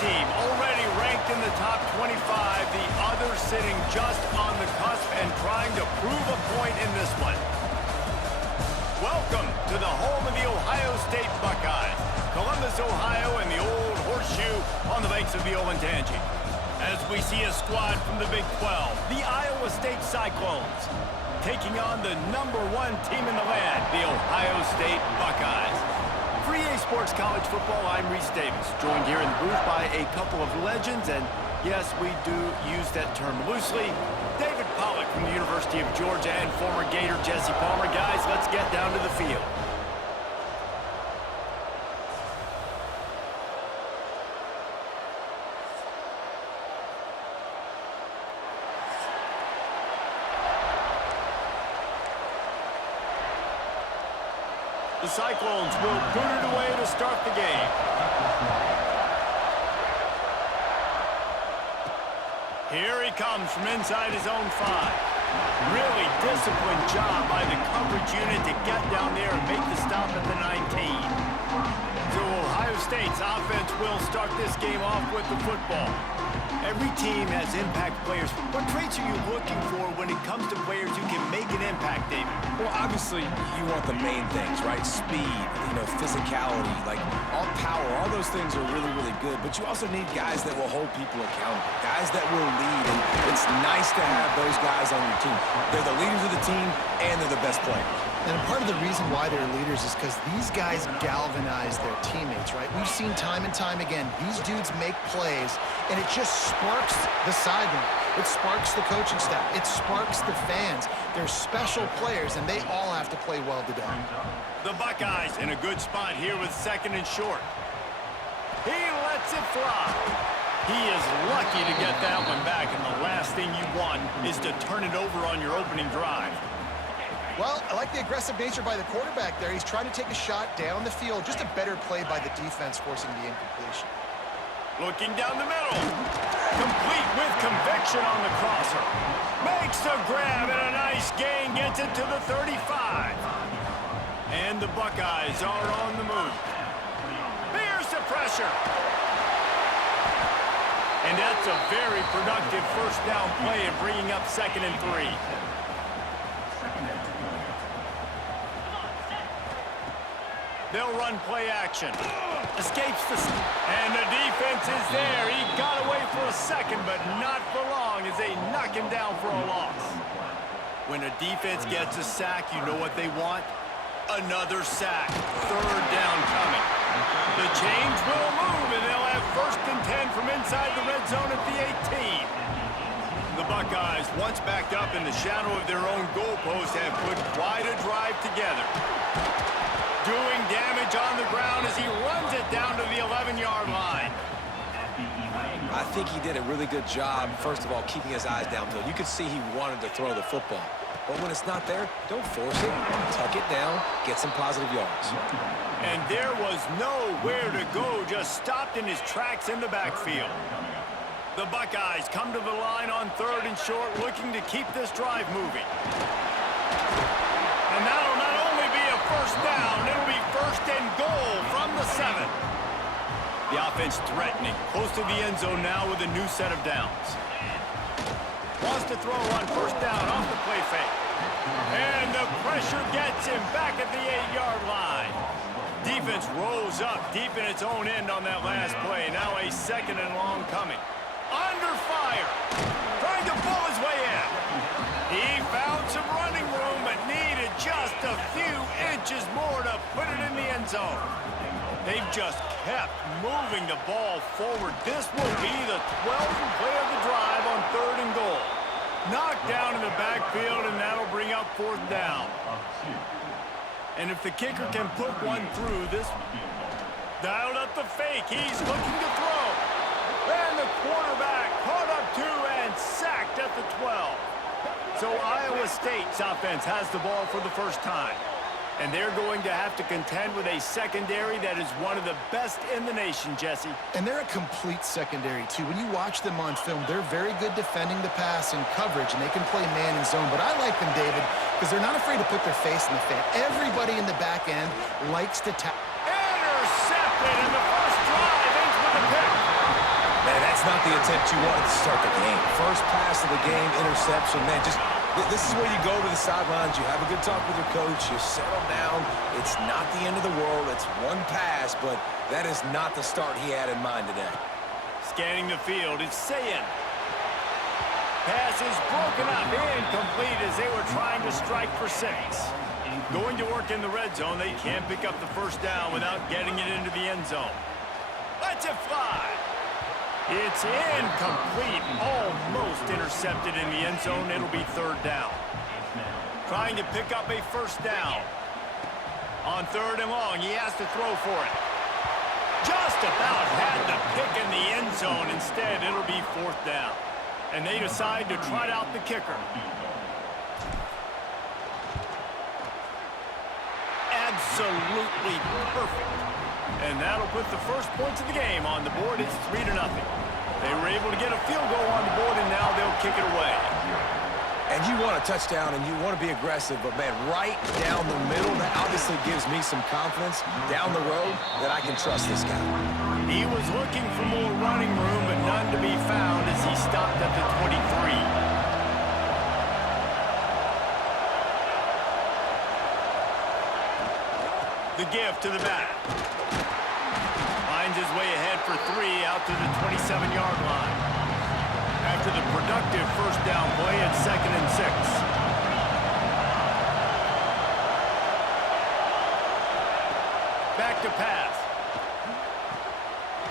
team already ranked in the top 25, the other sitting just on the cusp and trying to prove a point in this one. Welcome to the home of the Ohio State Buckeyes, Columbus, Ohio, and the old horseshoe on the banks of the Olentangy. As we see a squad from the Big 12, the Iowa State Cyclones, taking on the #1 team in the land, the Ohio State Buckeyes. For EA Sports College Football, I'm Reese Davis, joined here in the booth by a couple of legends, and yes, we do use that term loosely. David Pollack from the University of Georgia and former Gator Jesse Palmer. Guys, let's get down to the field. The Cyclones will boot it away to start the game. Here he comes from inside his own 5. Really disciplined job by the coverage unit to get down there and make the stop at the 19. So Ohio State's offense will start this game off with the football. Every team has impact players. What traits are you looking for when it comes to players who can make an impact, David? Well, obviously, you want the main things, right? Speed, physicality, like all power, all those things are really, really good. But you also need guys that will hold people accountable, guys that will lead. And it's nice to have those guys on your team. They're the leaders of the team, and they're the best players. And part of the reason why they're leaders is because these guys galvanize their teammates, right? We've seen time and time again, these dudes make plays, and it just sparks the sideline. It sparks the coaching staff. It sparks the fans. They're special players, and they all have to play well today. The Buckeyes in a good spot here with 2nd and short. He lets it fly. He is lucky to get that one back, and the last thing you want is to turn it over on your opening drive. Well, I like the aggressive nature by the quarterback there. He's trying to take a shot down the field. Just a better play by the defense forcing the incompletion. Looking down the middle. Complete with conviction on the crosser. Makes the grab and a nice gain. Gets it to the 35. And the Buckeyes are on the move. Here's the pressure. And that's a very productive first down play and bringing up 2nd and 3. They'll run play action. Escapes the... And the defense is there. He got away for a second, but not for long as they knock him down for a loss. When a defense gets a sack, you know what they want? Another sack. 3rd down coming. The chains will move, and they'll have 1st and 10 from inside the red zone at the 18. The Buckeyes, once backed up in the shadow of their own goalpost, have put quite a drive together. Doing damage on the ground as he runs it down to the 11-yard line. I think he did a really good job, first of all, keeping his eyes downfield. You could see he wanted to throw the football. But when it's not there, don't force it. Tuck it down, get some positive yards. And there was nowhere to go, just stopped in his tracks in the backfield. The Buckeyes come to the line on 3rd and short, looking to keep this drive moving. And that'll not only be a 1st down, it'll be 1st and goal from the 7. The offense threatening, close to the end zone now with a new set of downs. Wants to throw on 1st down off the play fake. And the pressure gets him back at the 8-yard line. Defense rose up deep in its own end on that last play. Now a 2nd and long coming. Under fire. Trying to pull his way in. He found some running room, but needed just a few inches more to put it in the end zone. They've just kept moving the ball forward. This will be the 12th play of the drive on 3rd and goal. Knocked down in the backfield, and that'll bring up 4th down. And if the kicker can put one through, this dialed up the fake. He's looking to throw. And the quarterback caught up 2 and sacked at the 12. So Iowa State's offense has the ball for the first time. And they're going to have to contend with a secondary that is one of the best in the nation, Jesse. And they're a complete secondary, too. When you watch them on film, they're very good defending the pass and coverage, and they can play man and zone. But I like them, David, because they're not afraid to put their face in the fan. Everybody in the back end likes to tackle. Intercepted, and the first drive ends with a pick. not the attempt you wanted to start the game. First pass of the game, interception, man, this is where you go to the sidelines, you have a good talk with your coach, you settle down. It's not the end of the world, it's one pass, but that is not the start he had in mind today. Scanning the field, it's Sayin. Pass is broken up, incomplete as they were trying to strike for 6. Going to work in the red zone, they can't pick up the first down without getting it into the end zone. Let's it fly. It's incomplete, almost intercepted in the end zone. It'll be 3rd down. Trying to pick up a first down. On 3rd and long, he has to throw for it. Just about had the pick in the end zone. Instead, it'll be 4th down. And they decide to trot out the kicker. Absolutely perfect. And that'll put the first points of the game on the board. It's 3-0. They were able to get a field goal on the board, and now they'll kick it away. And you want a touchdown, and you want to be aggressive, but, man, right down the middle, that obviously gives me some confidence down the road that I can trust this guy. He was looking for more running room, but none to be found as he stopped at the 23. The give to the back. Finds his way ahead for 3 out to the 27-yard line. After the productive first down play, it's 2nd and 6. Back to pass.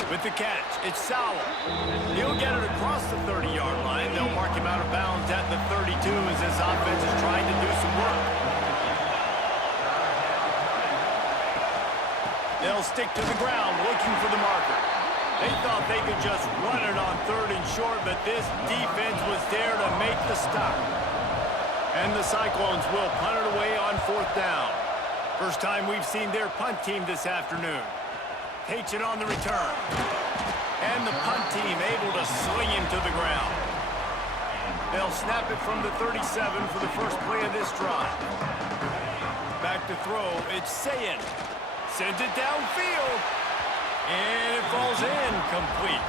With the catch, it's Sowell. He'll get it across the 30-yard line. They'll mark him out of bounds at the 32 as this offense is trying to do some work. They'll stick to the ground looking for the marker. They thought they could just run it on 3rd and short, but this defense was there to make the stop. And the Cyclones will punt it away on 4th down. First time we've seen their punt team this afternoon. Takes it on the return. And the punt team able to sling him to the ground. They'll snap it from the 37 for the first play of this drive. Back to throw, it's Sayin. Sends it downfield. And it falls incomplete.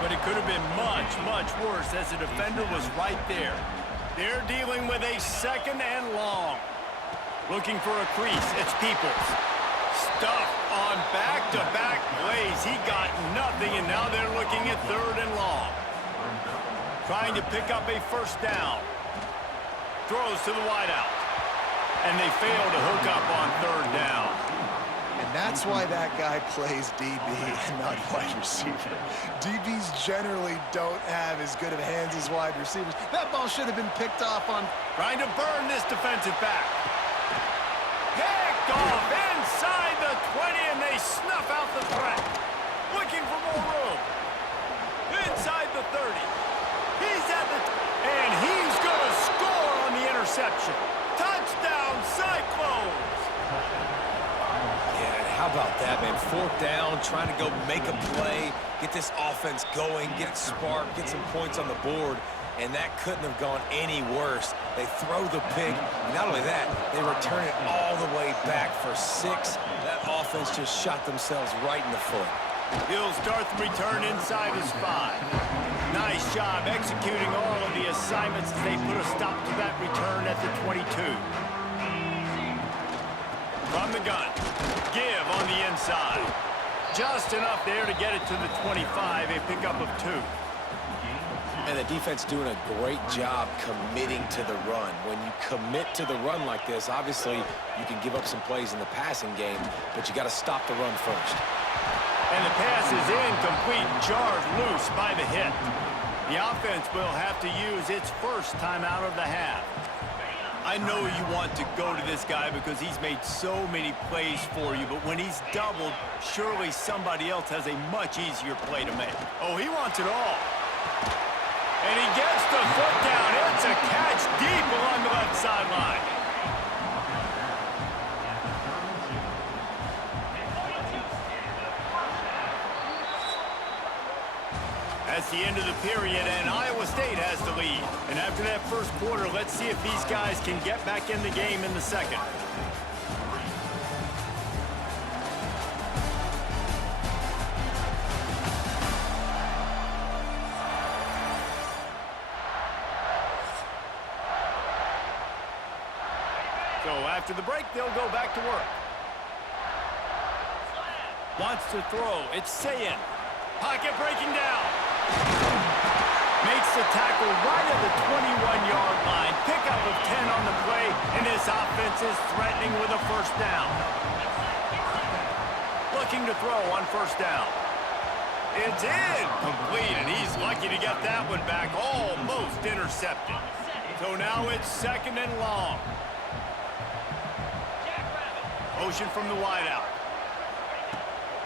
But it could have been much, much worse as the defender was right there. They're dealing with a 2nd and long. Looking for a crease, it's Peoples. Stuffed on back-to-back plays. He got nothing, and now they're looking at 3rd and long. Trying to pick up a first down. Throws to the wideout. And they fail to hook up on 3rd down. And that's why that guy plays DB and not wide receiver. DBs generally don't have as good of hands as wide receivers. That ball should have been picked off on. Trying to burn this defensive back. Picked off inside the 20, and they snuff out the threat. Looking for more room. Inside the 30. He's at the... And he's going to score on the interception. Touchdown, Cyclones! How about that, man? 4th down, trying to go make a play, get this offense going, get it sparked, get some points on the board, and that couldn't have gone any worse. They throw the pick. Not only that, they return it all the way back for 6. That offense just shot themselves right in the foot. He'll start the return inside his 5. Nice job executing all of the assignments as they put a stop to that return at the 22. From the gun, give on the inside. Just enough there to get it to the 25, a pickup of 2. And the defense doing a great job committing to the run. When you commit to the run like this, obviously you can give up some plays in the passing game, but you got to stop the run first. And the pass is incomplete, jarred loose by the hit. The offense will have to use its first timeout of the half. I know you want to go to this guy because he's made so many plays for you, but when he's doubled, surely somebody else has a much easier play to make. Oh, he wants it all. And he gets the foot down. It's a catch deep along the left sideline. That's the end of the period, and Iowa State has the lead. And after that first quarter, let's see if these guys can get back in the game in the second. after the break, they'll go back to work. Wants to throw. It's Sayin. Pocket breaking down. Makes the tackle right at the 21-yard line. Pickup of 10 on the play, and this offense is threatening with a first down. Looking to throw on first down. It's in. Complete, and he's lucky to get that one back. Almost intercepted. So now it's second and long. Motion from the wideout.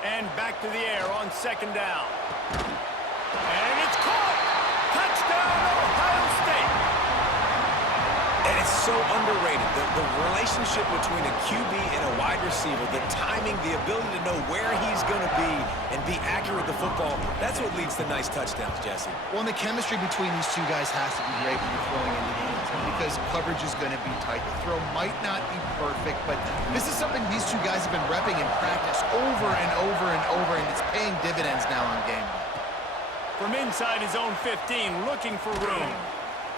And back to the air on second down. And it's caught. Touchdown, Ohio State. And it's so underrated. The relationship between a QB and a wide receiver, the timing, the ability to know where he's going to be and be accurate with the football, that's what leads to nice touchdowns, Jesse. Well, and the chemistry between these two guys has to be great when you're throwing into the end zone because coverage is going to be tight. The throw might not be perfect, but this is something these two guys have been repping in practice over and over and over, and it's paying dividends now on game day. From inside his own 15, looking for room.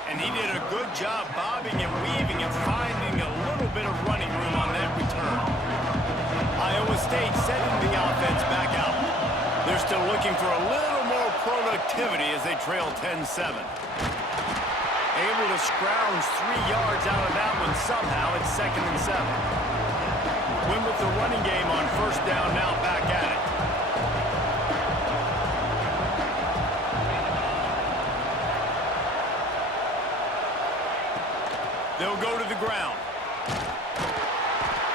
And he did a good job bobbing and weaving and finding a little bit of running room on that return. Iowa State sending the offense back out. They're still looking for a little more productivity as they trail 10-7. Able to scrounge 3 yards out of that one somehow. It's second and 7. Win with the running game on first down, now back at it. They'll go to the ground.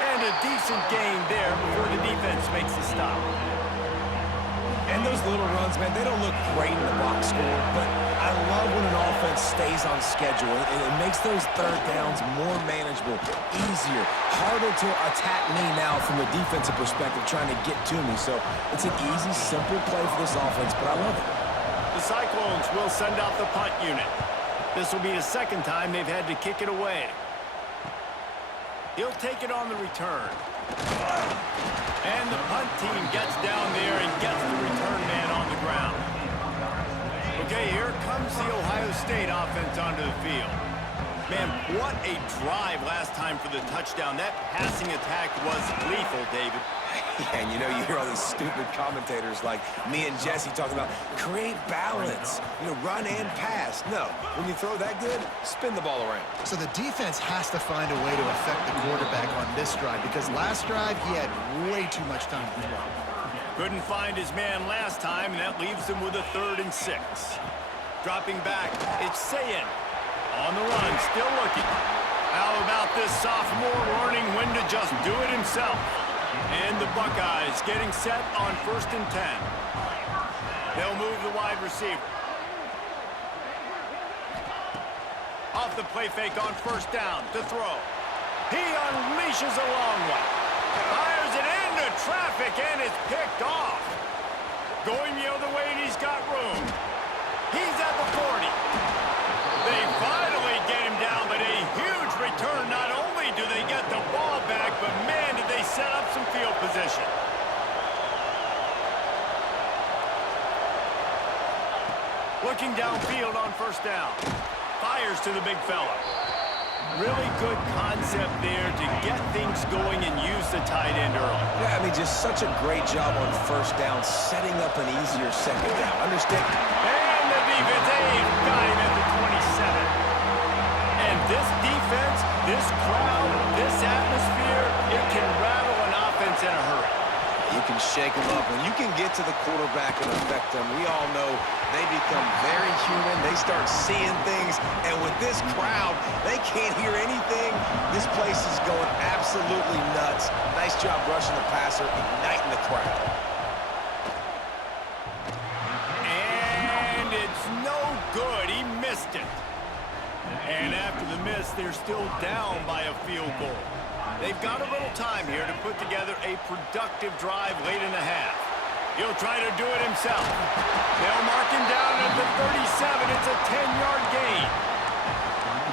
And a decent gain there before the defense makes the stop. And those little runs, man, they don't look great in the box score, but I love when an offense stays on schedule, and it makes those third downs more manageable, easier, harder to attack me now from the defensive perspective trying to get to me. So it's an easy, simple play for this offense, but I love it. The Cyclones will send out the punt unit. This will be the second time they've had to kick it away. He'll take it on the return. And the punt team gets down there and gets the return man on the ground. Okay, here comes the Ohio State offense onto the field. Man, what a drive last time for the touchdown. That passing attack was lethal, David. Yeah, and you know, you hear all these stupid commentators like me and Jesse talking about create balance, run and pass. No, when you throw that good, spin the ball around. So the defense has to find a way to affect the quarterback on this drive because last drive he had way too much time to throw. Couldn't find his man last time, and that leaves him with a 3rd and 6. Dropping back, it's Sayin. On the run, still looking. How about this sophomore learning when to just do it himself? And the Buckeyes getting set on 1st and 10. They'll move the wide receiver. Off the play fake on first down to throw. He unleashes a long one. Fires it into traffic and it's picked off. Going the other way and he's got room. He's at the 40. They finally get him down, but a huge return. Not only do they get the ball back, but man, did they set up some field position. Looking downfield on first down. Fires to the big fella. Really good concept there to get things going and use the tight end early. Yeah, I mean, just such a great job on first down, setting up an easier second down. Understand? And the defense, got him at the 27. And this defense, this crowd, this atmosphere, it can rattle an offense in a hurry. You can shake them up. When you can get to the quarterback and affect them, we all know they become very human. They start seeing things. And with this crowd, they can't hear anything. This place is going absolutely nuts. Nice job rushing the passer, igniting the crowd. And it's no good. He missed it. And after the miss, they're still down by a field goal. They've got a little time here to put together a productive drive late in the half. He'll try to do it himself. They'll mark him down at the 37. It's a 10-yard gain.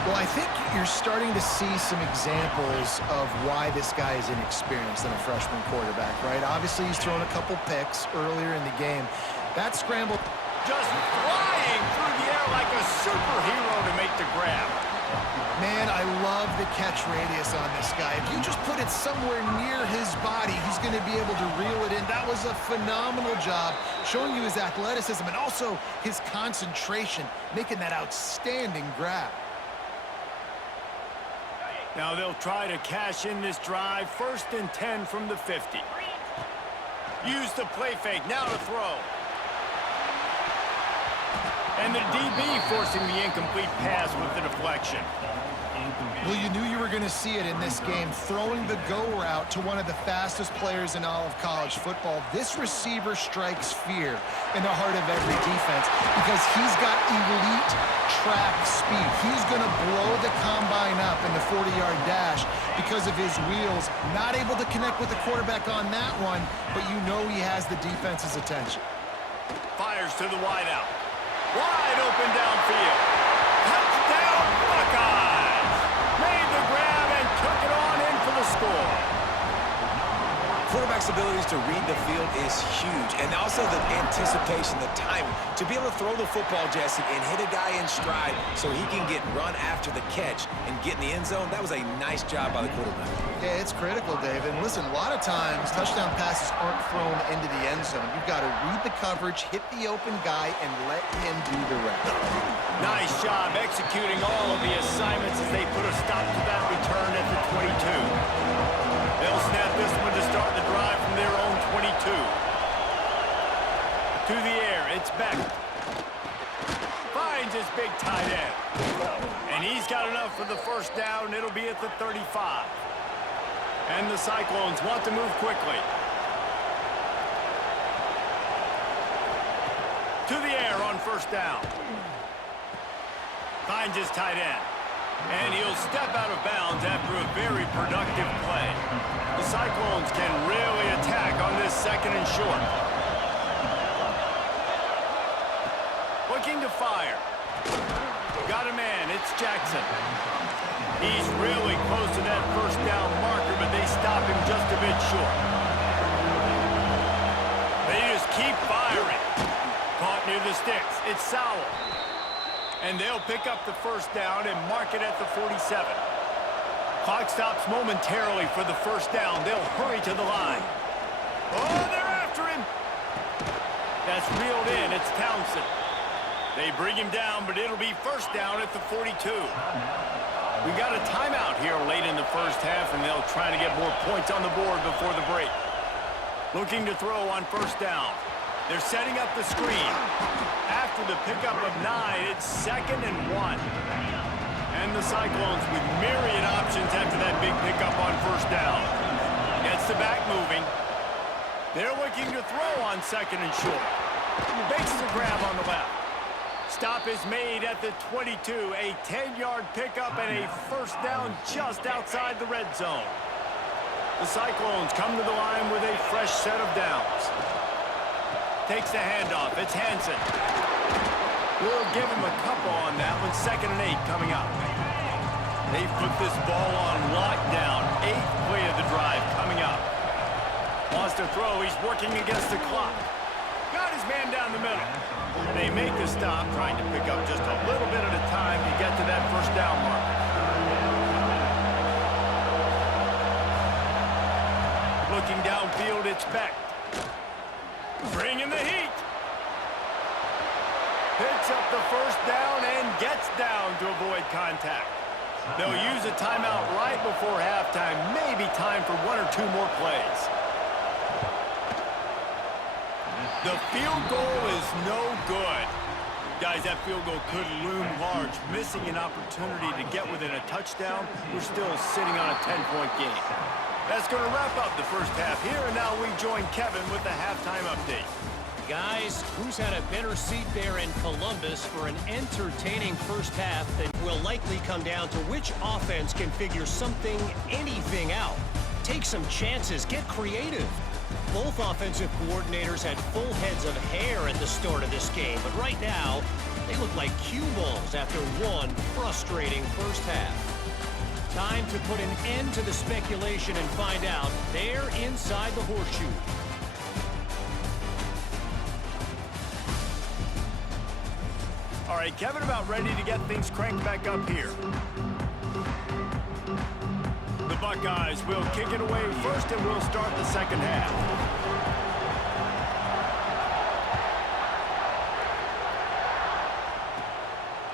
Well, I think you're starting to see some examples of why this guy is inexperienced in a freshman quarterback, right? Obviously, he's thrown a couple picks earlier in the game. That scramble just flying through the air like a superhero to make the grab. Man, I love the catch radius on this guy. If you just put it somewhere near his body, he's going to be able to reel it in. That was a phenomenal job, showing you his athleticism and also his concentration, making that outstanding grab. Now they'll try to cash in this drive. 1st and 10 from the 50. Use the play fake. Now to throw. And the DB forcing the incomplete pass with the deflection. Well, you knew you were going to see it in this game, throwing the go route to one of the fastest players in all of college football. This receiver strikes fear in the heart of every defense because he's got elite track speed. He's going to blow the combine up in the 40-yard dash because of his wheels. Not able to connect with the quarterback on that one, but you know he has the defense's attention. Fires to the wideout. Wide open downfield. Touchdown, Buckeyes! Made the grab and took it on in for the score. Quarterback's abilities to read the field is huge, and also the anticipation, the timing. To be able to throw the football, Jesse, and hit a guy in stride so he can get run after the catch and get in the end zone, that was a nice job by the quarterback. Yeah, it's critical, David. And listen, a lot of times touchdown passes aren't thrown into the end zone. You've got to read the coverage, hit the open guy, and let him do the rest. Nice job executing all of the assignments as they put a stop to that return at the 22. They'll snap this one to start the drive from their own 22. To the air, it's Beck. Finds his big tight end. And he's got enough for the 1st down. It'll be at the 35. And the Cyclones want to move quickly. To the air on 1st down. Finds his tight end. And he'll step out of bounds after a very productive play. The Cyclones can really attack on this 2nd and short. Looking to fire. Got a man. It's Jackson. He's really close to that 1st down marker, but they stop him just a bit short. They just keep firing. Caught near the sticks. It's Sowell. And they'll pick up the 1st down and mark it at the 47. Clock stops momentarily for the 1st down. They'll hurry to the line. Oh, they're after him. That's reeled in. It's Townsend. They bring him down, but it'll be 1st down at the 42. We got a timeout here late in the 1st half, and they'll try to get more points on the board before the break. Looking to throw on 1st down. They're setting up the screen. After the pickup of 9, it's 2nd and 1. And the Cyclones with myriad options after that big pickup on 1st down. Gets the back moving. They're looking to throw on 2nd and short. Makes the grab on the left. Stop is made at the 22. A 10-yard pickup and a 1st down just outside the red zone. The Cyclones come to the line with a fresh set of downs. Takes the handoff. It's Hansen. We'll give him a couple on that one. 2nd and 8 coming up. They've put this ball on lockdown. 8th play of the drive coming up. Wants to throw. He's working against the clock. Got his man down the middle. They make the stop, trying to pick up just a little bit at a time to get to that 1st down mark. Looking downfield, it's Beck. Bringing the heat. Picks up the 1st down and gets down to avoid contact. They'll use a timeout right before halftime. Maybe time for 1 or 2 more plays. The field goal is no good. Guys, that field goal could loom large. Missing an opportunity to get within a touchdown. We're still sitting on a 10-point game. That's going to wrap up the 1st half here, and now we join Kevin with the halftime update. Guys, who's had a better seat there in Columbus for an entertaining 1st half that will likely come down to which offense can figure anything out. Take some chances, get creative. Both offensive coordinators had full heads of hair at the start of this game, but right now, they look like cue balls after one frustrating 1st half. Time to put an end to the speculation and find out. They're inside the horseshoe. All right, Kevin about ready to get things cranked back up here. The Buckeyes will kick it away first, and we'll start the second half.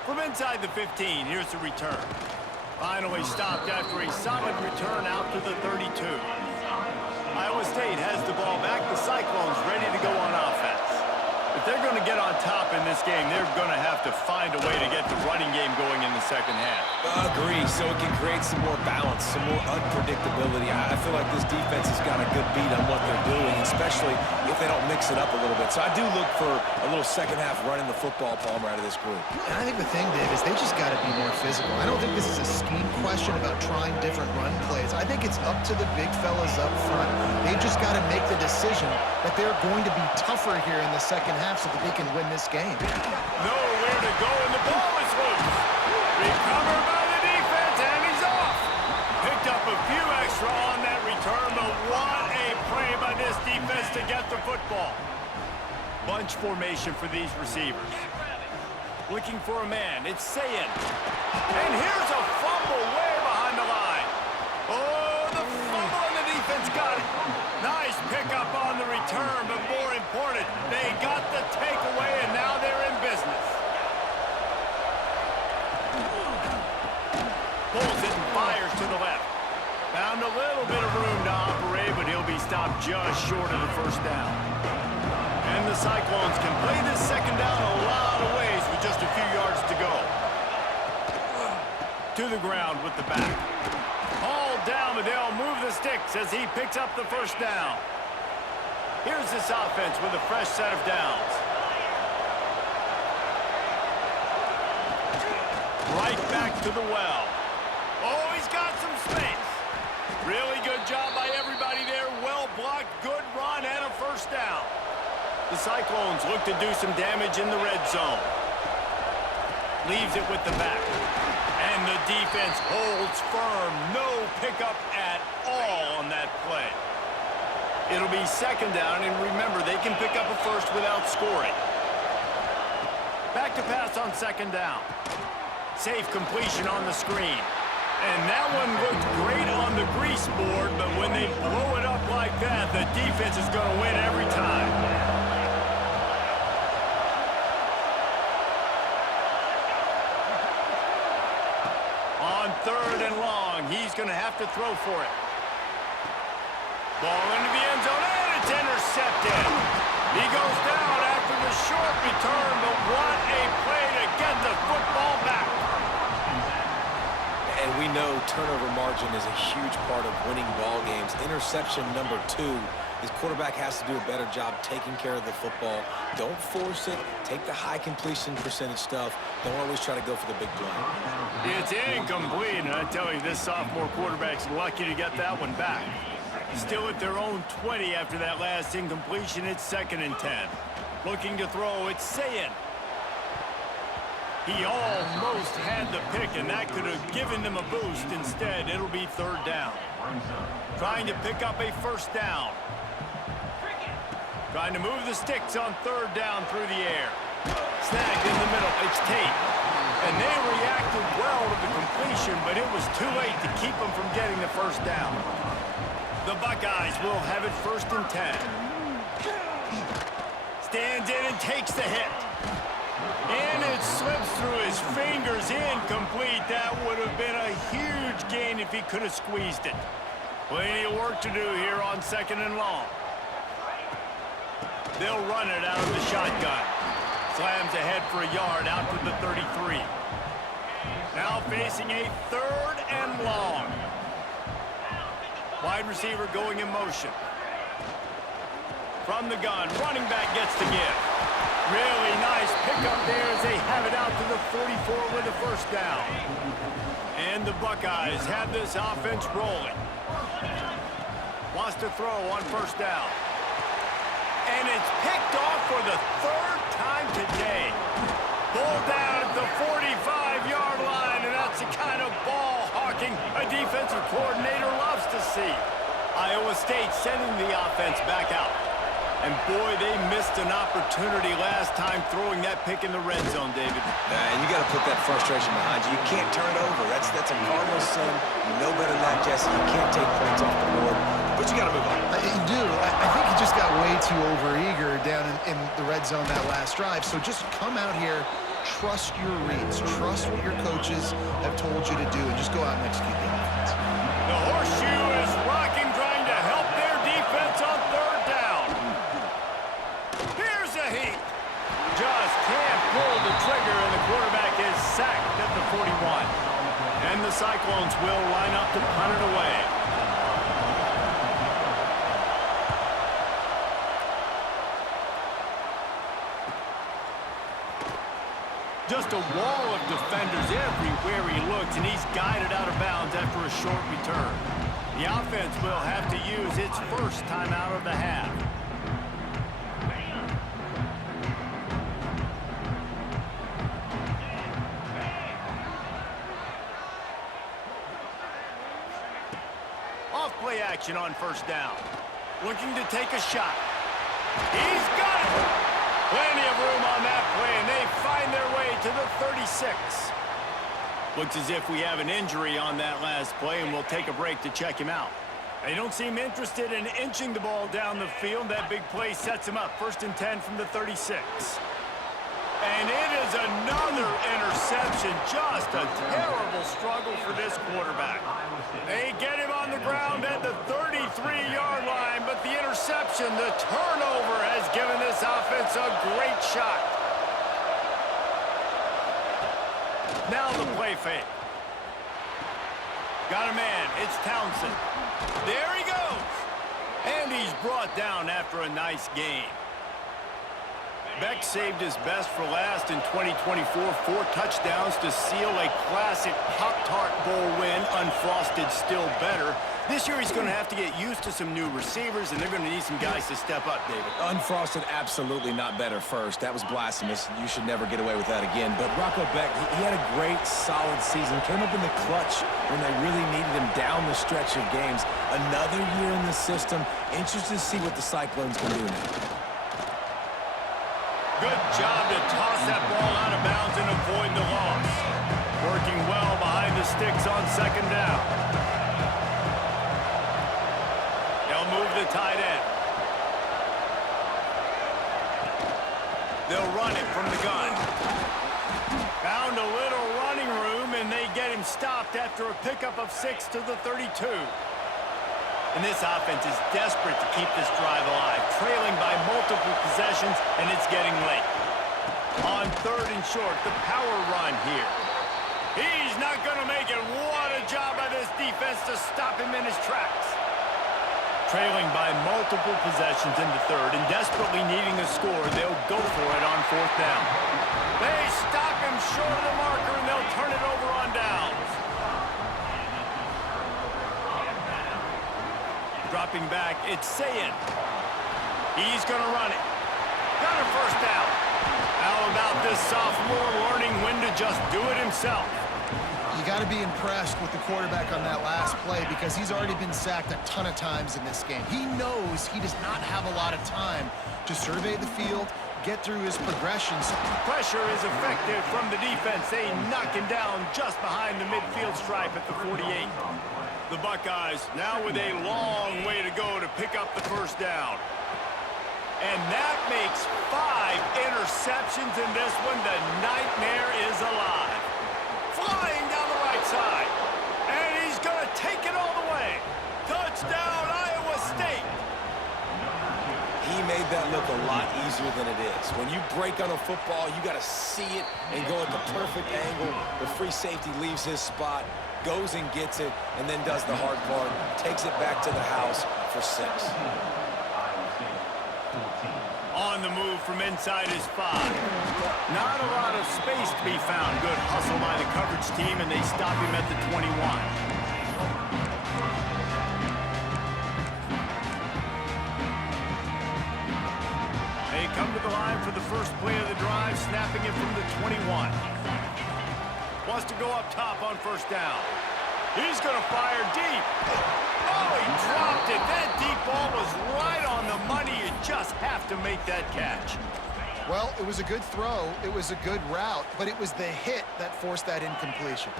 From inside the 15, here's the return. Finally stopped after a solid return out to the 32. Iowa State has the ball back. The Cyclones ready to go on offense. If they're going to get on top in this game, they're going to have to find a way to get the running game going in the second half. Agree, so it can create some more balance, some more unpredictability. I feel like this defense has got a good beat on what they're doing, especially if they don't mix it up a little bit. So I do look for a little second half running the football, Palmer, out of this group. And I think the thing, Dave, is they just got to be more physical. I don't think this is a scheme question about trying different run plays. I think it's up to the big fellas up front. They've just got to make the decision that they're going to be tougher here in the second half so that they can win this game. Nowhere to go, and the ball is loose. Recovered by the defense, and he's off. Picked up a few extra on that return, but what a play by this defense to get the football. Bunch formation for these receivers. Looking for a man. It's Sayin. And here's a fumble way behind the line. Oh, the fumble, and the defense got it. Nice pickup on the return, but more important, they got the takeaway, and now they're in business. Pulls it and fires to the left. Found a little bit of room to operate, but he'll be stopped just short of the first down. And the Cyclones can play this second down a lot of ways with just a few yards to go. To the ground with the back. Hauled down, but they'll move the sticks as he picks up the first down. Here's this offense with a fresh set of downs. Right back to the well. Oh, he's got some space. Really good job by everybody there. Well blocked, good run, and a first down. The Cyclones look to do some damage in the red zone. Leaves it with the back. And the defense holds firm. No pickup at all on that play. It'll be second down, and remember, they can pick up a first without scoring. Back to pass on second down. Safe completion on the screen. And that one looked great on the grease board, but when they blow it up like that, the defense is going to win every time. On third and long, he's going to have to throw for it. Ball into the end zone, and it's intercepted. He goes down after the short return, but what a play to get the football back. And we know turnover margin is a huge part of winning ball games. Interception number 2. His quarterback has to do a better job taking care of the football. Don't force it. Take the high completion percentage stuff. Don't always try to go for the big play. It's incomplete, and I tell you, this sophomore quarterback's lucky to get that one back. Still at their own 20 after that last incompletion. It's second and 10. Looking to throw, it's Sayin. He almost had the pick, and that could have given them a boost. Instead, it'll be third down. Trying to pick up a first down. Trying to move the sticks on third down through the air. Snagged in the middle. It's Tate. And they reacted well to the completion, but it was too late to keep them from getting the first down. The Buckeyes will have it first and 10. Stands in and takes the hit. And it slips through his fingers, incomplete. That would have been a huge gain if he could have squeezed it. Plenty of work to do here on second and long. They'll run it out of the shotgun. Slams ahead for a yard out to the 33. Now facing a third and long. Wide receiver going in motion. From the gun, running back gets the give. Really nice pickup there as they have it out to the 44 with a first down. And the Buckeyes have this offense rolling. Wants to throw on first down. And it's picked off for the third time today. Pulled down at the 45-yard line, and that's the kind of ball hawking a defensive coordinator loves to see. Iowa State sending the offense back out. And boy, they missed an opportunity last time throwing that pick in the red zone, David. And you got to put that frustration behind you. You can't turn it over. That's a Cardinal sin. You know better than that, Jesse. You can't take points off the board. But you got to move on. You do. I think he just got way too overeager down in the red zone that last drive. So just come out here, trust your reads, trust what your coaches have told you to do, and just go out and execute the offense. The horseshoe is rocking, trying to help their defense on third down. Here's a heat. Just can't pull the trigger, and the quarterback is sacked at the 41. And the Cyclones will line up to punt it away. Just a wall of defenders everywhere he looks, and he's guided out of bounds after a short return. The offense will have to use its first time out of the half. Off-play action on first down. Looking to take a shot. He's got it! Plenty of room on that play, and they find their way to the 36. Looks as if we have an injury on that last play, and we'll take a break to check him out. They don't seem interested in inching the ball down the field. That big play sets him up. 1st and 10 from the 36. And it is another interception. Just a terrible struggle for this quarterback. They get him on the ground at the 33-yard line, but the interception, the turnover, has given this offense a great shot. Now the play fake. Got a man. It's Townsend. There he goes. And he's brought down after a nice gain. Beck saved his best for last in 2024. 4 touchdowns to seal a classic Pop-Tart Bowl win. Unfrosted, still better. This year he's going to have to get used to some new receivers, and they're going to need some guys to step up, David. Unfrosted, absolutely not better first. That was blasphemous. You should never get away with that again. But Rocco Beck, he had a great, solid season. Came up in the clutch when they really needed him down the stretch of games. Another year in the system. Interested to see what the Cyclones can do now. Good job to toss that ball out of bounds and avoid the loss. Working well behind the sticks on 2nd down. They'll move the tight end. They'll run it from the gun. Found a little running room, and they get him stopped after a pickup of 6 to the 32. And this offense is desperate to keep this drive alive, trailing by multiple possessions, and it's getting late. On 3rd and short, the power run here. He's not going to make it. What a job by this defense to stop him in his tracks. Trailing by multiple possessions in the 3rd and desperately needing a score, they'll go for it on 4th down. They stop him short of the marker, and they'll turn it over on downs. Dropping back, it's Sayin. He's going to run it. Got a 1st down. How about this sophomore learning when to just do it himself? You got to be impressed with the quarterback on that last play because he's already been sacked a ton of times in this game. He knows he does not have a lot of time to survey the field, get through his progressions. Pressure is effective from the defense. They knock him down just behind the midfield stripe at the 48. The Buckeyes now with a long way to go to pick up the 1st down. And that makes 5 interceptions in this one. The nightmare is alive. Flying down the right side. And he's going to take it all the way. Touchdown, Iowa State. He made that look a lot easier than it is. When you break on a football, you got to see it and go at the perfect angle. The free safety leaves his spot, goes and gets it, and then does the hard part, takes it back to the house for 6. On the move from inside his 5. Not a lot of space to be found. Good hustle by the coverage team, and they stop him at the 21. They come to the line for the first play of the drive, snapping it from the 21. Wants to go up top on 1st down. He's going to fire deep. Oh, he dropped it. That deep ball was right on the money. You just have to make that catch. Well, it was a good throw. It was a good route, but it was the hit that forced that incompletion.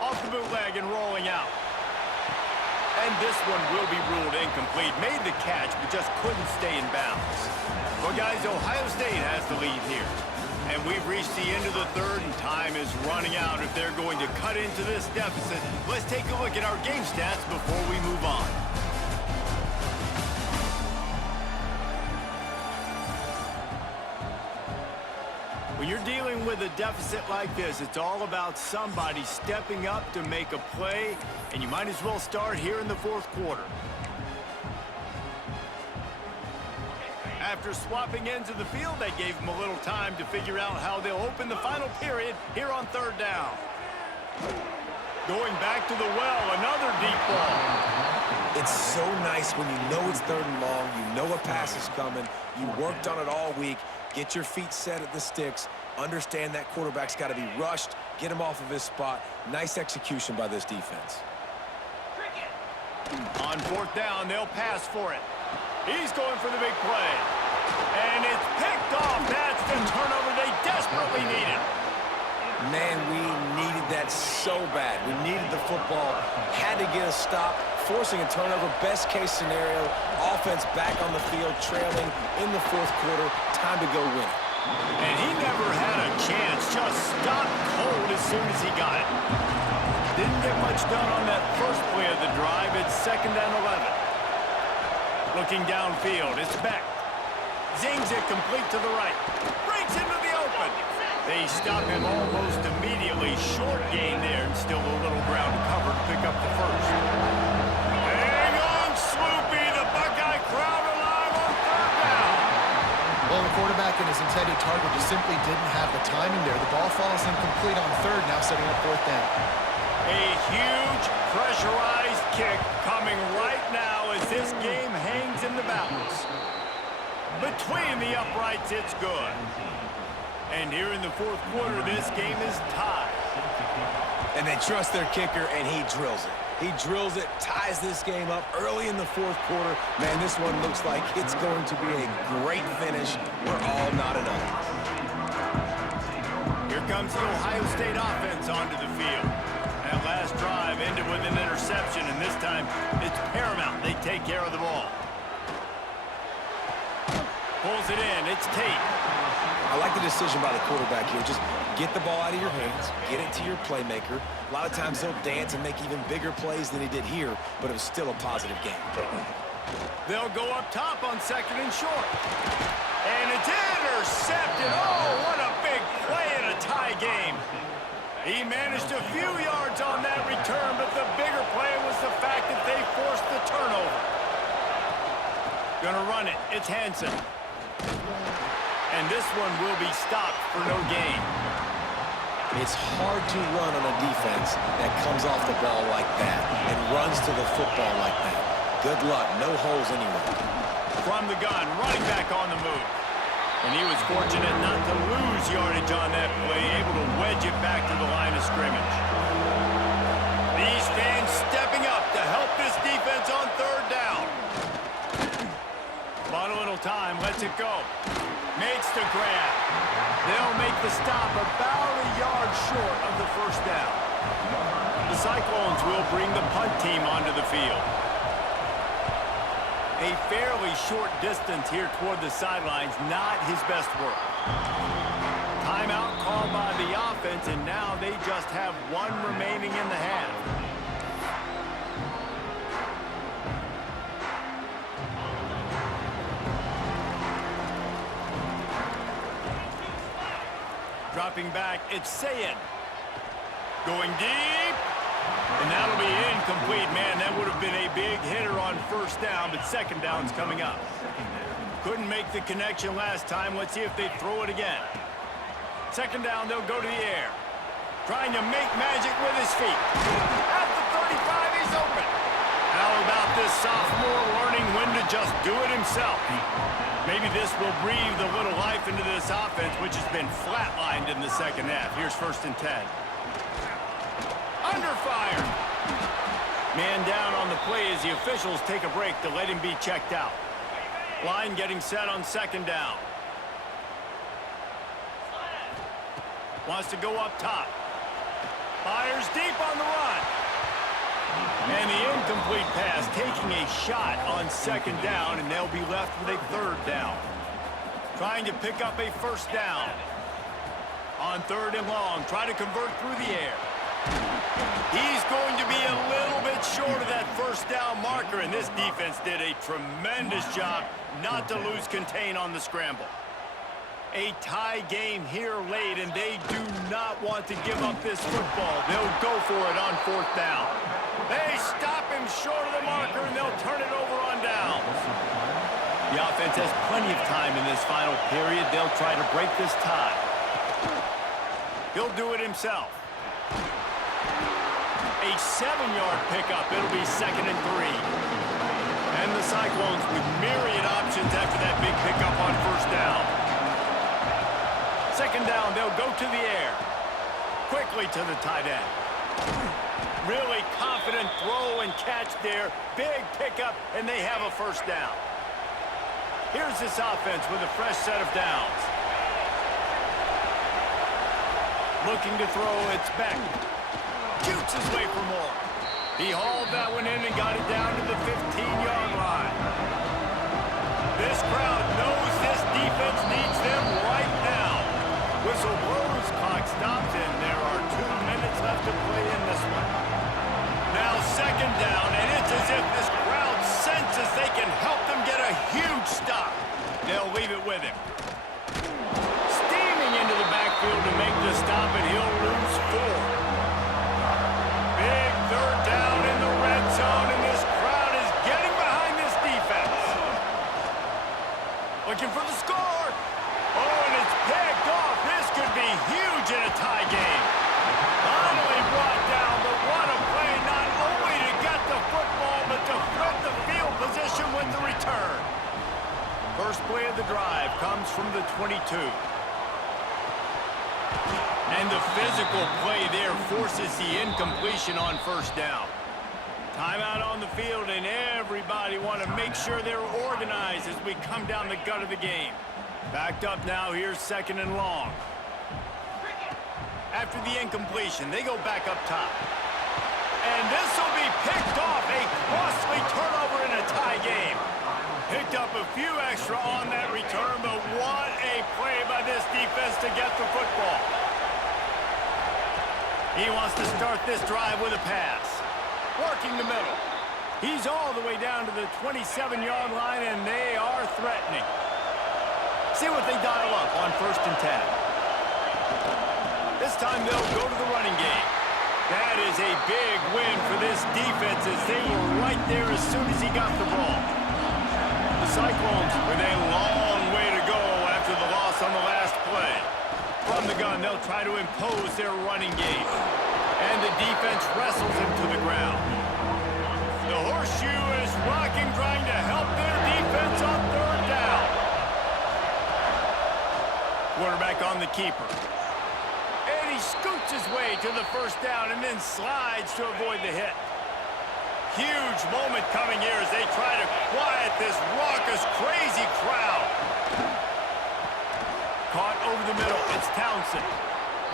Off the bootleg and rolling out. And this one will be ruled incomplete. Made the catch, but just couldn't stay in bounds. Well, guys, Ohio State has the lead here. And we've reached the end of the third, and time is running out if they're going to cut into this deficit. Let's take a look at our game stats before we move on. When you're dealing with a deficit like this, it's all about somebody stepping up to make a play, and you might as well start here in the fourth quarter. After swapping ends of the field, they gave them a little time to figure out how they'll open the final period here on third down. Going back to the well, another deep ball. It's so nice when you know it's third and long, you know a pass is coming, you worked on it all week, get your feet set at the sticks, understand that quarterback's got to be rushed, get him off of his spot. Nice execution by this defense. On fourth down, they'll pass for it. He's going for the big play. And it's picked off. That's the turnover they desperately needed. Man, we needed that so bad. We needed the football, had to get a stop, forcing a turnover. Best case scenario, offense back on the field, trailing in the fourth quarter. Time to go win it. And he never had a chance. Just stopped cold as soon as he got it. Didn't get much done on that first play of the drive. It's 2nd and 11. Looking downfield, it's Beck. Zings it complete to the right. Breaks into the open. They stop him almost immediately. Short gain there, and still a little ground covered to pick up the first. Hang on, Sloopy. The Buckeye crowd alive on third down. Well, the quarterback and his intended target just simply didn't have the timing there. The ball falls incomplete on third, now setting up fourth down. A huge pressurized kick coming right now as this game hangs in the balance. Between the uprights, it's good. And here in the fourth quarter, this game is tied. And they trust their kicker, and he drills it. He drills it, ties this game up early in the fourth quarter. Man, this one looks like it's going to be a great finish. We're all knotted up. Here comes the Ohio State offense onto the field. That last drive ended with an interception, and this time it's paramount they take care of the ball. Pulls it in. It's Tate. I like the decision by the quarterback here. Just get the ball out of your hands, get it to your playmaker. A lot of times he'll dance and make even bigger plays than he did here, but it was still a positive game. They'll go up top on 2nd and short. And it's intercepted. Oh, what a big play in a tie game. He managed a few yards on that return, but the bigger play was the fact that they forced the turnover. Gonna run it. It's Hansen. And this one will be stopped for no gain. It's hard to run on a defense that comes off the ball like that and runs to the football like that. Good luck. No holes anywhere. From the gun, running back on the move. And he was fortunate not to lose yardage on that play, able to wedge it back to the line of scrimmage. These fans stepping up to help this defense on third down. Bought a little time, lets it go. Makes the grab. They'll make the stop about a yard short of the first down. The Cyclones will bring the punt team onto the field. A fairly short distance here toward the sidelines, not his best work. Timeout called by the offense, and now they just have one remaining in the half. Dropping back, it's Sayin. Going deep. And that'll be incomplete. Man, that would have been a big hitter on first down, but second down's coming up. Couldn't make the connection last time. Let's see if they throw it again. Second down, they'll go to the air. Trying to make magic with his feet. At the 35, he's open. How about this sophomore learning when to just do it himself? Maybe this will breathe a little life into this offense, which has been flatlined in the second half. Here's 1st and 10. under fire. Man down on the play as the officials take a break to let him be checked out. Line getting set on second down. Wants to go up top. Fires deep on the run. And the incomplete pass taking a shot on second down, and they'll be left with a third down. Trying to pick up a first down. On third and long, try to convert through the air. He's going to be a little bit short of that first down marker, and this defense did a tremendous job not to lose contain on the scramble. A tie game here late, and they do not want to give up this football. They'll go for it on fourth down. They stop him short of the marker, and they'll turn it over on downs. The offense has plenty of time in this final period. They'll try to break this tie. He'll do it himself. A 7-yard pickup. It'll be 2nd and 3. And the Cyclones with myriad options after that big pickup on first down. Second down, they'll go to the air. Quickly to the tight end. Really confident throw and catch there. Big pickup, and they have a first down. Here's this offense with a fresh set of downs. Looking to throw, it's Beck. Shoots his way for more. He hauled that one in and got it down to the 15-yard line. This crowd knows this defense needs them right now. Whistle blows, clock stops, and there are 2 minutes left to play in this one. Now second down, and it's as if this crowd senses they can help them get a huge stop. They'll leave it with him. Steaming into the backfield to make the stop, and he'll lose 4. Big third down in the red zone, and this crowd is getting behind this defense. Looking for the score. Oh, and it's picked off. This could be huge in a tie game. Finally brought down, but what a play, not only to get the football, but to flip the field position with the return. First play of the drive comes from the 22. And the physical play there forces the incompletion on first down. Timeout on the field, and everybody want to make sure they're organized as we come down the gut of the game. Backed up now, here's second and long. After the incompletion, they go back up top. And this will be picked off, a costly turnover in a tie game. Picked up a few extra on that return, but what a play by this defense to get the football. He wants to start this drive with a pass. Working the middle. He's all the way down to the 27-yard line, and they are threatening. See what they dial up on 1st and 10. This time they'll go to the running game. That is a big win for this defense as they were right there as soon as he got the ball. The Cyclones with a long way to go after the loss on the last play. From the gun, they'll try to impose their running game. And the defense wrestles him to the ground. The horseshoe is rocking, trying to help their defense on third down. Quarterback on the keeper. And he scoots his way to the first down and then slides to avoid the hit. Huge moment coming here as they try to quiet this raucous, crazy crowd. Caught over the middle, it's Townsend.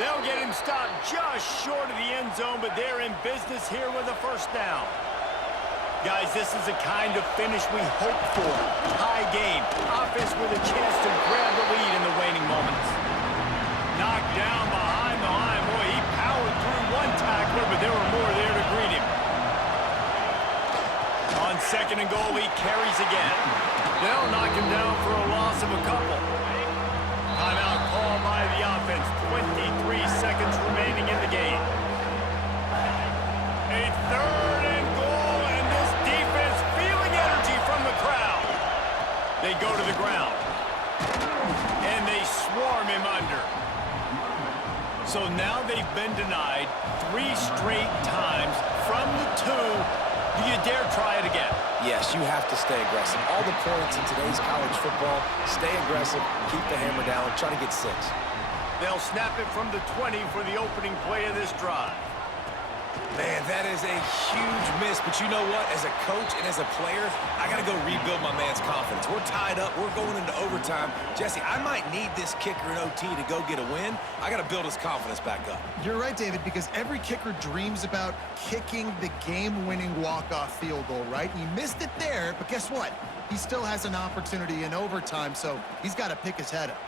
They'll get him stopped just short of the end zone, but they're in business here with a first down. Guys, this is the kind of finish we hope for. High game, offense with a chance to grab the lead in the waning moments. Knocked down behind the line. Boy, he powered through one tackler, but there were more there to greet him. On second and goal, he carries again. They'll knock him down for a loss of a couple. Timeout called by the offense. 23 seconds remaining in the game. A third and goal, and this defense feeling energy from the crowd. They go to the ground. And they swarm him under. So now they've been denied 3 straight times from the 2. Do you dare try it again? Yes, you have to stay aggressive. All the points in today's college football, stay aggressive, keep the hammer down, try to get 6. They'll snap it from the 20 for the opening play of this drive. Man, that is a huge miss, but you know what? As a coach and as a player, I got to go rebuild my man's confidence. We're tied up. We're going into overtime. Jesse, I might need this kicker in OT to go get a win. I got to build his confidence back up. You're right, David, because every kicker dreams about kicking the game-winning walk-off field goal, right? He missed it there, but guess what? He still has an opportunity in overtime, so he's got to pick his head up.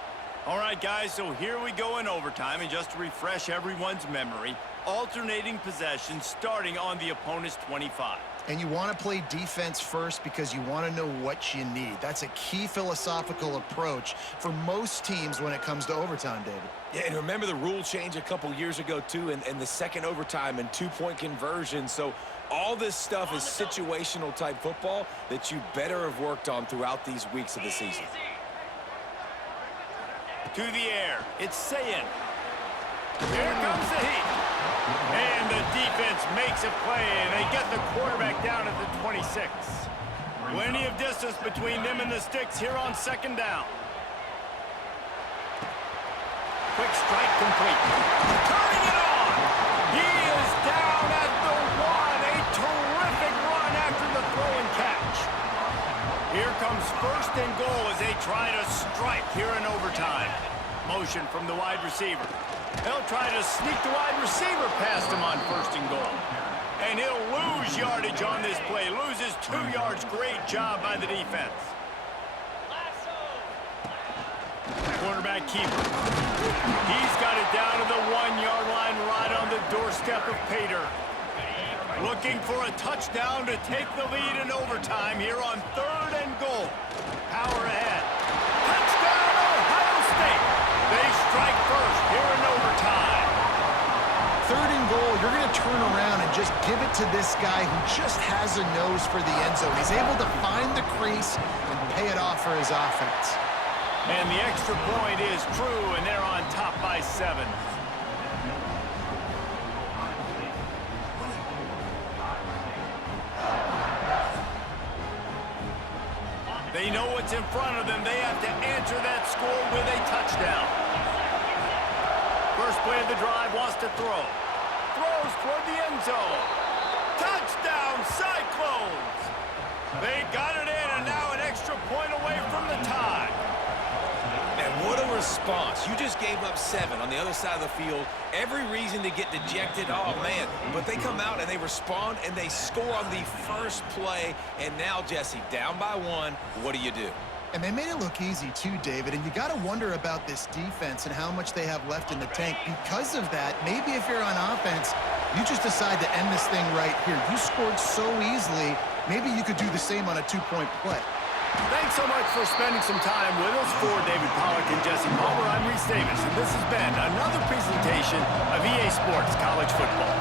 All right, guys, so here we go in overtime, and just to refresh everyone's memory, alternating possessions starting on the opponent's 25. And you want to play defense first because you want to know what you need. That's a key philosophical approach for most teams when it comes to overtime, David. Yeah, and remember the rule change a couple years ago, too, and the second overtime and two-point conversion. So all this stuff is situational-type football that you better have worked on throughout these weeks of the season. To the air, it's Sayin. Here comes the heat. And the defense makes a play, and they get the quarterback down at the 26. Plenty of distance between them and the sticks here on second down. Quick strike complete. Turning it on. He is down at the 1. A terrific run after the throw and catch. Here comes first and goal as they try to strike here in overtime. Motion from the wide receiver. They'll try to sneak the wide receiver past him on first and goal. And he'll lose yardage on this play. Loses 2 yards. Great job by the defense. Quarterback keeper. He's got it down to the 1-yard line right on the doorstep of Pater. Looking for a touchdown to take the lead in overtime here on third and goal. Power ahead. Touchdown, Ohio State. They strike first here in overtime. Third and goal, you're going to turn around and just give it to this guy who just has a nose for the end zone. He's able to find the crease and pay it off for his offense. And the extra point is true, and they're on top by 7. They know what's in front of them. They have to answer that score with a touchdown. First play of the drive, wants to throw. Throws toward the end zone. Touchdown, Cyclones! They got it in, and now an extra point away from the tie. And what a response. You just gave up 7 on the other side of the field. Every reason to get dejected. Oh, man. But they come out and they respond and they score on the first play. And now, Jesse, down by 1. What do you do? And they made it look easy too, David. And you got to wonder about this defense and how much they have left in the tank. Because of that, maybe if you're on offense, you just decide to end this thing right here. You scored so easily, maybe you could do the same on a 2-point play. Thanks so much for spending some time with us. For David Pollack and Jesse Palmer, I'm Reese Davis, and this has been another presentation of EA Sports College Football.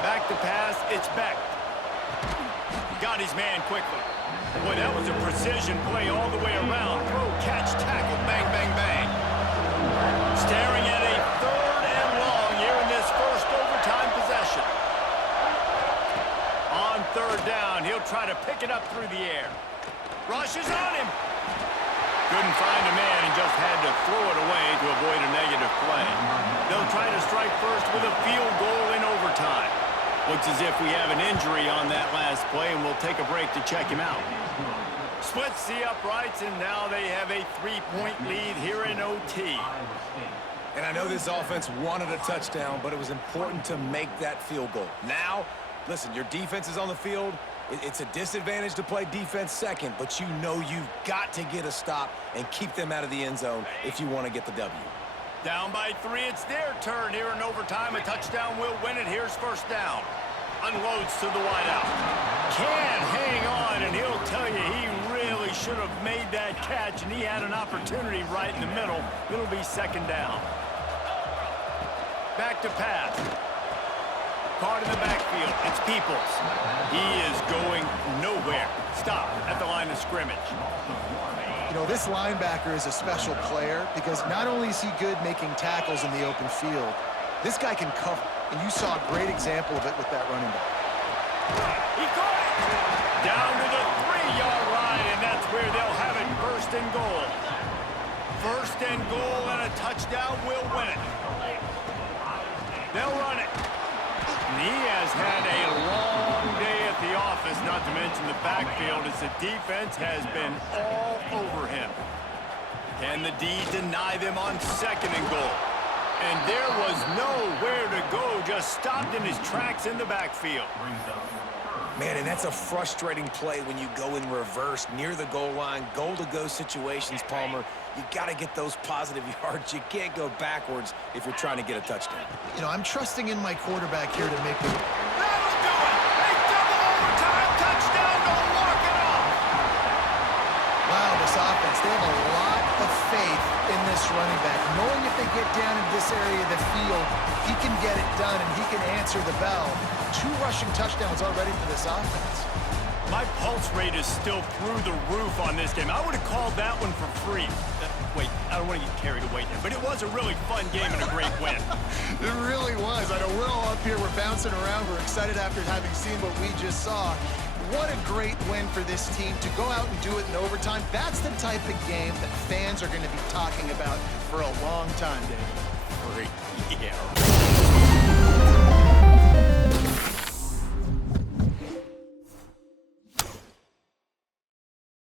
Back to pass, it's Beck. Got his man quickly. Boy, that was a precision play all the way around. Throw, catch, tackle, bang, bang, bang. Staring at a third and long here in this first overtime possession. On third down, he'll try to pick it up through the air. Rushes on him. Couldn't find a man and just had to throw it away to avoid a negative play. They'll try to strike first with a field goal in overtime. Looks as if we have an injury on that last play, and we'll take a break to check him out. Splits the uprights, and now they have a 3-point lead here in OT. And I know this offense wanted a touchdown, but it was important to make that field goal. Now, listen, your defense is on the field. It's a disadvantage to play defense second, but you know you've got to get a stop and keep them out of the end zone if you want to get the W. Down by 3, it's their turn here in overtime. A touchdown will win it. Here's first down. Unloads to the wideout. Can hang on, and he'll tell you he really should have made that catch, and he had an opportunity right in the middle. It'll be second down. Back to pass. Card in the backfield. It's Peoples. He is going nowhere. Stop at the line of scrimmage. You know, this linebacker is a special player because not only is he good making tackles in the open field, this guy can cover. And you saw a great example of it with that running back. He caught it! Down to the 3-yard line, and that's where they'll have it first and goal. First and goal, and a touchdown will win it. They'll run it. And he has had a long day at the office, not to mention the backfield, as the defense has been all over him. Can the D deny them on 2nd and goal? And there was nowhere to go, just stopped in his tracks in the backfield. Man, and that's a frustrating play when you go in reverse near the goal line, goal-to-go situations, Palmer. You got to get those positive yards. You can't go backwards if you're trying to get a touchdown. You know, I'm trusting in my quarterback here to make the... That'll do it! A double overtime touchdown to walk it off! Wow, this offense, they have a lot of faith in this running back, knowing if they get down in this area of the field, he can get it done and he can answer the bell. 2 rushing touchdowns already for this offense. My pulse rate is still through the roof on this game. I would have called that one for free. Wait, I don't want to get carried away here, but it was a really fun game and a great win. It really was. I know we're all up here, we're bouncing around, we're excited after having seen what we just saw. What a great win for this team to go out and do it in overtime. That's the type of game that fans are going to be talking about for a long time, David. Free, yeah.